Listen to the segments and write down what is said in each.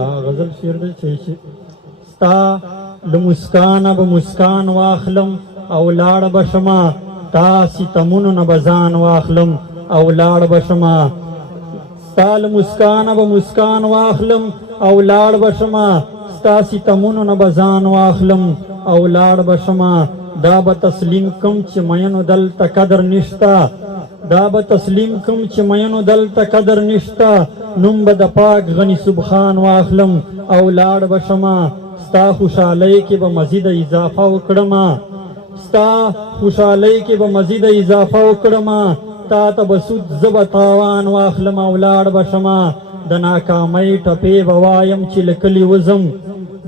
غزل شعر دی چې ستا له مسکانه به مسکان واخلم او لاړ به شمه تا ستمونو نه به ځان واخلم او لاړ به شمه ستا له مسکانه به مسکان واخلم او لاړ به شمه ستا ستمونو نه به ځان واخلم او لاړ به شمه دا به تسلیم کم چې مینو دلته قدر نشته دا به تسلیم کم چې مینو دلته قدر نشته نوم به د پاک غني سبحان واخلم او لاړ به شمه ستا خوشحالۍ کې به مزید اضافه وکړمه ستا خوشحالۍ کې به مزید اضافه وکړمه تا ته به سود زه به تاوان واخلم او لاړ به شمه د ناکامۍ ټپې به وایم چې له کلي وځم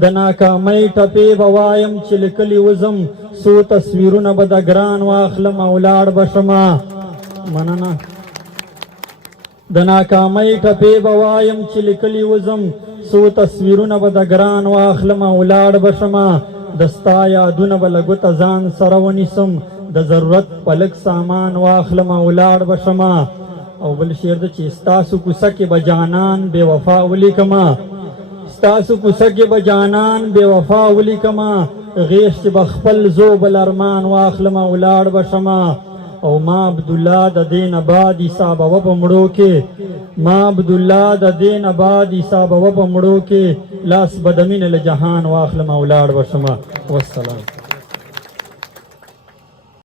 د ناکامۍ ټپې به وایم چې له کلي وځم څو تصویرونه به د ګران واخلم او لاړ به شمه مننه د ناکامۍ ټپې به وایم چې له کلي وځم څو تصویرونه به د ګران واخلم او لاړ به شمه د ستا یادونه به له ګوته ځان سره ونیسم د ضرورت په لږ سامان واخلم او لاړ به شمه او بل شعر ده چې ستاسو کوڅه کې به جانان بې وفا ولیکمه ستاسو کوڅه کې به جانان بې وفا ولیکمه غیږ چې به خپل زوبل ارمان واخلم او لاړ به شمه او ما عبدالله د دین بعد حسابوه په مړو کې ما عبدالله د دین بعد حسابوه په مړو کې لاس به د مینې له جهان واخلم او لاړ به شمه والسلام